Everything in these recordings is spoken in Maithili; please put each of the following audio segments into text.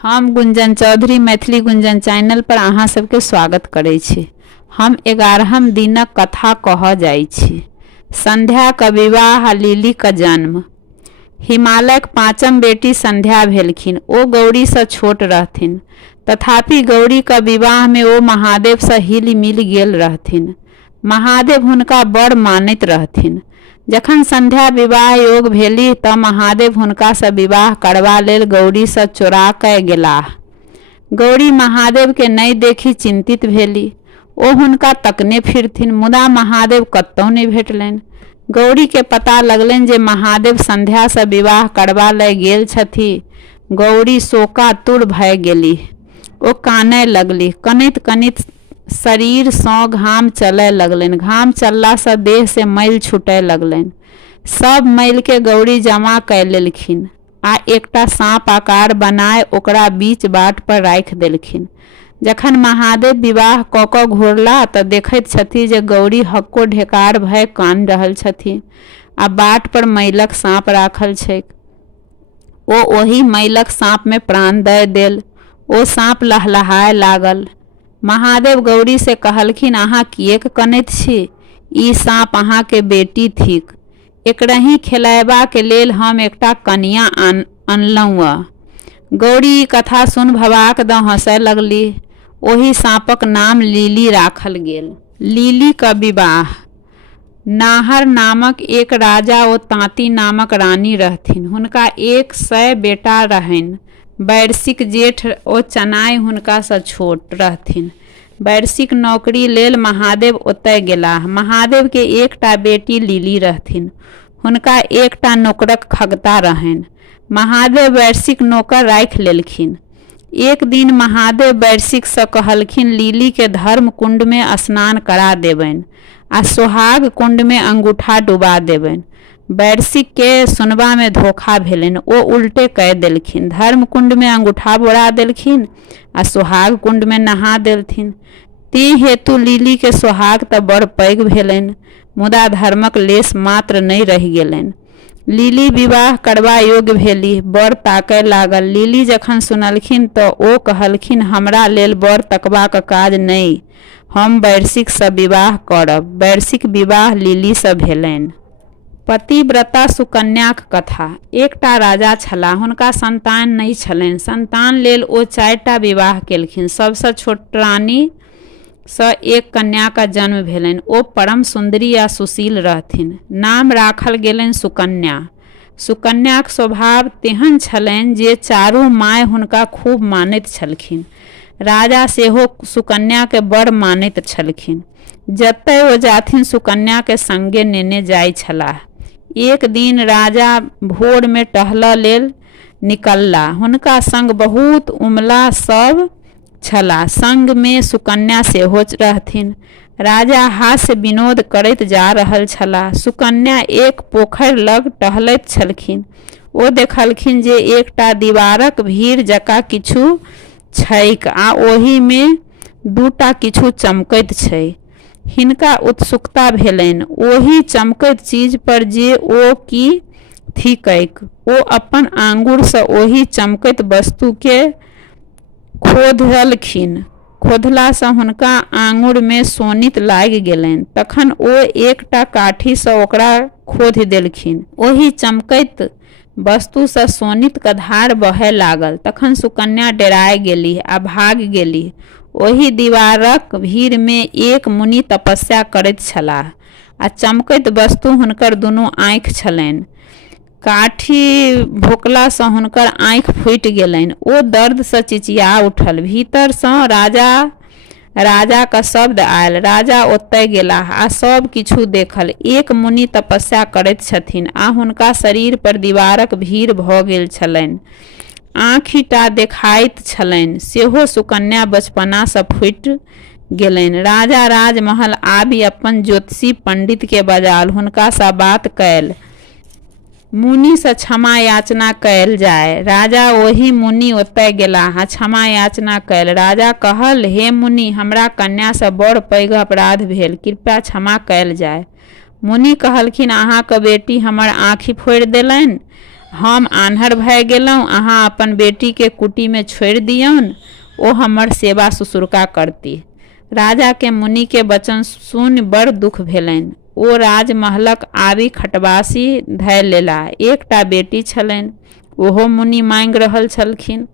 हम गुंजन चौधरी मैथिली गुंजन चैनल पर अहाँ सबके स्वागत करै छी। हम 11हम दिनक कथा कह जाइ छी। संध्या का विवाह आ लिली का जन्म। हिमालयक पाँचम बेटी संध्या भेलखिन। ओ गौरी से छोट रहथिन, तथापि गौरी का विवाह में ओ महादेव से हिल मिल गेल रहथिन। महादेव हुनका बड़ मानैत रहथिन। जखन संध्या विवाह योग भेली तऽ महादेव हुनका से विवाह करबा लेल गौरी से चोरा कऽ गेलाह। गौरी महादेव के नहि देखी चिंतित भेली। ओ हुनका तकने फिरथिन, मुदा महादेव कतौ नहि भेटलनि। गौरी के पता लगलनि जे महादेव संध्या से विवाह करबा लए गेल छथि। गौरी शोकातुर भए गेली। ओ कानय लगली। कनैत कनैत शरीर सँ घाम चलय लगलनि। घाम चलला से देह से मैल छूटय लगलनि। सब मैल के गौरी जमा कय लेलखिन आ एकटा सांप आकार बनाय ओकरा बीच बाट पर राखि देलखिन। जखन महादेव विवाह कऽ कऽ घुरला तऽ देखैत छथि जे गौरी हक्को ढेकार भय कान रहल छथि आ बाट पर मैलक सांप राखल छैक। ओ ओही मैलक सांप में प्राण दय देल। ओ सांप लहलहाय लागल। महादेव गौरी से कहलखिन, अहाँ किएक कनैत छी? ई सांप अहाँ के बेटी थिक। एकरही खेलयबा के लेल हम एकटा कनिया अनलहुँ। गौरी ई कथा सुन भवाक दऽ हँसय लगली। ओही सांपक नाम लिली राखल गेल। लिली का विवाह। नाहर नामक एक राजा ओ ताँती नामक रानी रहथिन। हुनका 100 बेटा रहनि। वैरसिक जेठ ओ चनाई हुनका से छोट रहथिन। वैरसिक नौकरी लेल महादेव ओतय गेलाह। महादेव के एकटा बेटी लिली रहथिन। हुनका एकटा नौकरक खगता रहनि। महादेव वैरसिक नौकर राखि लेलखिन। एक दिन महादेव वैरसिक से कहलखिन, लिली के धर्म कुंड में स्नान करा देबनि आ सोहाग कुंड में अंगूठा डुबा देबनि। वैरसिक के सुनबा में धोखा भेलनि। ओ उल्टे कह देलखिन। धर्म कुंड में अंगूठा बोरा देलखिन आ सोहाग कुंड में नहा देलथिन। ते हेतु लिली के सोहाग तऽ बड़ पैघ भेलनि, मुदा धर्मक लेस मात्र नहि रहि गेलनि। लिली विवाह करबा योग्य भेली। बर ताकय लागल। लिली जखन सुनलखिन तऽ ओ कहलखिन, हमरा लेल बर तकबाक काज नहि, हम वैरसिक से विवाह करब। वैरसिक विवाह लिली से भेलनि। पतिव्रता सुकन्याक कथा। एकटा राजा छलाह। हुनका संतान नहि छलनि। संतान लेल ओ 4टा विवाह केलखिन। सबसँ छोट रानी से एक कन्या का जन्म भेलनि। ओ परम सुंदरी आ सुशील रहथिन। नाम राखल गेलनि सुकन्या। सुकन्याक स्वभाव तेहन छलनि जे चारू माय हुनका खूब मानैत छलखिन। राजा सेहो सुकन्या के बड़ मानैत छलखिन। जतय ओ जाथिन सुकन्या के संगे नेने जाइ छलाह। एक दिन राजा भोर में टहलऽ लेल निकलला। हुनका संग बहुत उमला सब छला। संग में सुकन्या सेहो रहथिन। राजा हास्य विनोद करैत जा रहल छलाह। सुकन्या एक पोखरि लग टहलैत छलखिन। ओ देखलखिन जे एकटा दीवारक भीड़ जकाँ किछु छैक आ ओहि में 2टा किछु चमकैत छै। हिनका उत्सुकता भेलनि ओहि चमकैत चीज पर जे ओ की थिकैक। ओ अपन आंगुर से ओहि चमकैत वस्तु के खोधलखिन। खोधला से हुनका आंगुर में सोनित लागि गेलनि। तखन ओ एकटा काठी से ओकरा खोधि देलखिन। ओहि चमकैत वस्तु से सोनित का धार बहय लागल। तखन सुकन्या डेराय गेलीह आ भाग गेलीह। ओहि दीवारक भीड़ में एक मुनि तपस्या करैत छलाह आ चमकैत वस्तु हुनकर दुनू आँखि छलनि। काठी भोकला से हुनकर आँखि फूटि गेलनि। ओ दर्द से चिचिया उठल। भीतर से राजा का शब्द आयल। राजा ओतय गेलाह आ सब किछु देखल। एक मुनि तपस्या करैत छथिन आ हुनका शरीर पर दीवारक भीड़ भऽ गेल छलनि। आँखिटा देखाइत छलनि। सेहो सुकन्या बचपना से फूटि गेलनि। राजा राजमहल आबि अपन ज्योतिषी पंडित के बजाल। हुनका सा बात कयल। मुनि से क्षमा याचना कयल जाय। राजा ओहि मुनि ओतय गेलाह आ क्षमा याचना कयल। राजा कहल, हे मुनि, हमरा कन्या से बड़ पैघ अपराध भेल, कृपया क्षमा कयल जाय। मुनि कहलखिन, अहाँक बेटी हमर आँखि फोड़ि देलनि हम आन्हर भए गेलहुँ, अहाँ अपन बेटी के कुटी में छोड़ि दियौन, ओ हमर सेवा शुश्रूषा करती। राजा के मुनि के वचन सुनि बड़ दुख भेलनि। ओ राजमहलक आबि खटवासी धए लेला। एकटा बेटी छलनि, ओहो मुनि मांगि रहल छलखिन।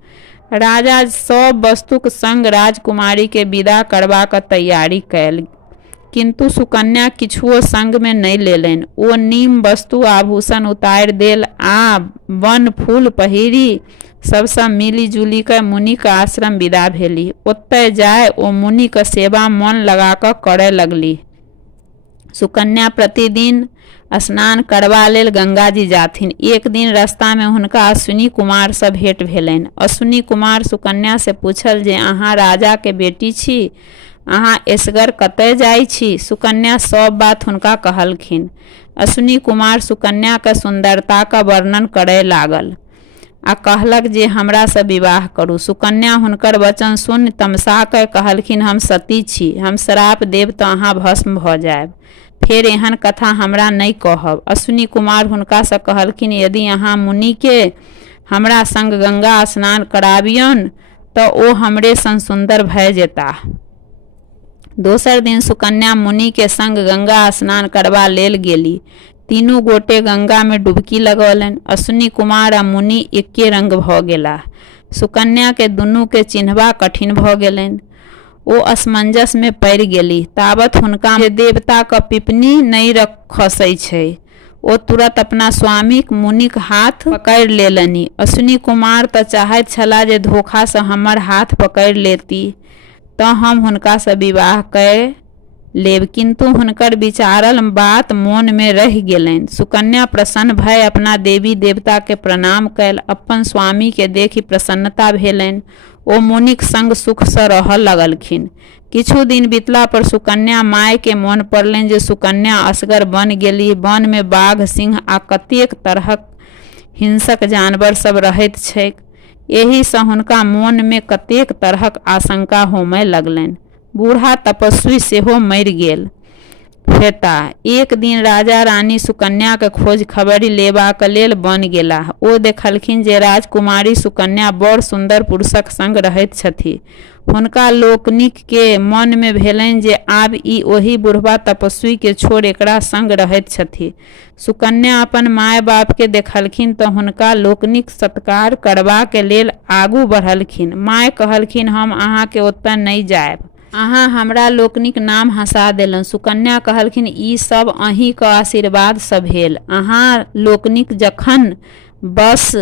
राजा सब वस्तुक संग राजकुमारी के विदा करबाक तैयारी कयल, किंतु सुकन्या किछुओ संग में नहीं लेलनि। ओ नीम वस्तु आभूषण उतारि देल आ वन फूल पहिरी सबसँ मिली जुली कऽ मुनिक आश्रम विदा भेली। ओतय जाय ओ मुनिक सेवा मन लगा कऽ करय लगली। सुकन्या प्रतिदिन स्नान करबा लेल गंगा जी जाथिन। एक दिन रास्ता में हुनका अश्विनी कुमार सँ भेंट भेलनि। अश्विनी कुमार सुकन्या से पूछल जे अहाँ राजा के बेटी छी, अहाँ एसगर कतय जाइ छी। सुकन्या सब बात हुनका कहलखिन। अश्विनी कुमार सुकन्या के सुंदरता का वर्णन करय लागल आ कहलक जे हमरा से विवाह करू। सुकन्या हुनकर वचन सुनि तमसा कऽ कहलखिन, हम सती छी, हम श्राप देब तऽ अहाँ भस्म भऽ जायब, फेर एहन कथा हमरा नहीं कहब। अश्विनी कुमार हुनका से कहलखिन, यदि अहाँ मुनि के हमरा संग गंगा स्नान कराबियौन तऽ ओ हमरे सन सुंदर भए जेताह। दोसर दिन सुकन्या मुनि के संग गंगा स्नान करबा लेल गेली। तीनू गोटे गंगा में डुबकी लगौलनि। अश्विनी कुमार आ मुनि एके रंग भऽ गेलाह। सुकन्या के दुनू के चिन्हबा कठिन भऽ गेलनि। ओ असमंजस में पड़ि गेली। ताबत हुनका जे देवता क पिपनी नहीं खसै छै, ओ तुरंत अपना स्वामीक मुनिक हाथ पकड़ि लेलनि। अश्विनी कुमार तऽ चाहैत छलाह जे धोखा से हमर हाथ पकड़ि लेती तऽ हम हुनका से विवाह कए लेब, किंतु हुनकर विचारल बात मोन में रहि गेलनि। सुकन्या प्रसन्न भय अपना देवी देवता के प्रणाम कयल। अपन स्वामी के देखि प्रसन्नता भेलनि। ओ मुनिक संग सुख से रहऽ लगलखिन। किछु दिन बीतला पर सुकन्या माय के मोन पड़लनि जे सुकन्या असगर बन गेली। वन में बाघ, सिंह आ कतेक तरहक हिंसक जानवर सब रहैत छैक। एहि सँ हुनका मोन में कतेक तरहक आशंका होमय लगलनि। बूढ़ा तपस्वी सेहो मरि गेल हेताह। एक दिन राजा रानी सुकन्या के खोज खबरि लेबाक लेल वन गेलाह। ओ देखलखिन जे राजकुमारी सुकन्या बड़ सुंदर पुरुषक संग रहैत छथि। हुनका लोकनिक के मन में भेलनि जे आब ई ओही बुढ़बा तपस्वी के छोड़ एकरा संग रहैत छथि। सुकन्या अपन माय बाप के देखलखिन तऽ हुनका लोकनिक सत्कार करबा के लेल आगू बढ़लखिन। माय कहलखिन, हम अहाँ के ओतय नहीं जायब, अहाँ हमरा लोकनिक नाम हंसा देलहुँ। सुकन्या कहलखिन, ई सब अहीं के आशीर्वाद सँ भेल। अहाँ लोकनिक जखन बस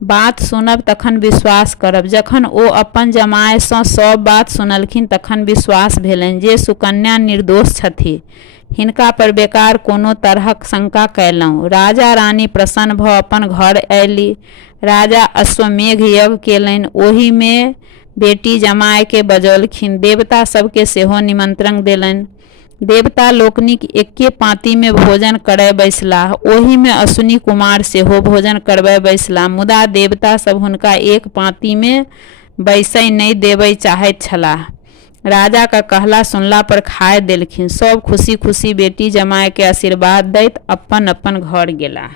बात सुनब तखन विश्वास करब। जखन ओ अपन जमाय सँ सब बात सुनलखिन तखन विश्वास भेलनि जे सुकन्या निर्दोष छथि। हिनका पर बेकार कोनो तरहक शंका कयलहुँ। राजा रानी प्रसन्न भऽ अपन घर अयली। राजा अश्वमेघ यज्ञ केलनि, ओहि में बेटी जमाय के बजौलखिन। देवता सबके सेहो निमंत्रण देलनि। देवता लोकनिक एके पाँति में भोजन करय बैसलाह। ओहि में अश्विनी कुमार सेहो भोजन करबय बैसलाह, मुदा देवता सब हुनका एक पाँति में बैसय नहीं देबय चाहैत छलाह। राजा का कहला सुनला पर खाय देलखिन। सब खुशी खुशी बेटी जमाय के आशीर्वाद दैत अपन अपन घर गेलाह।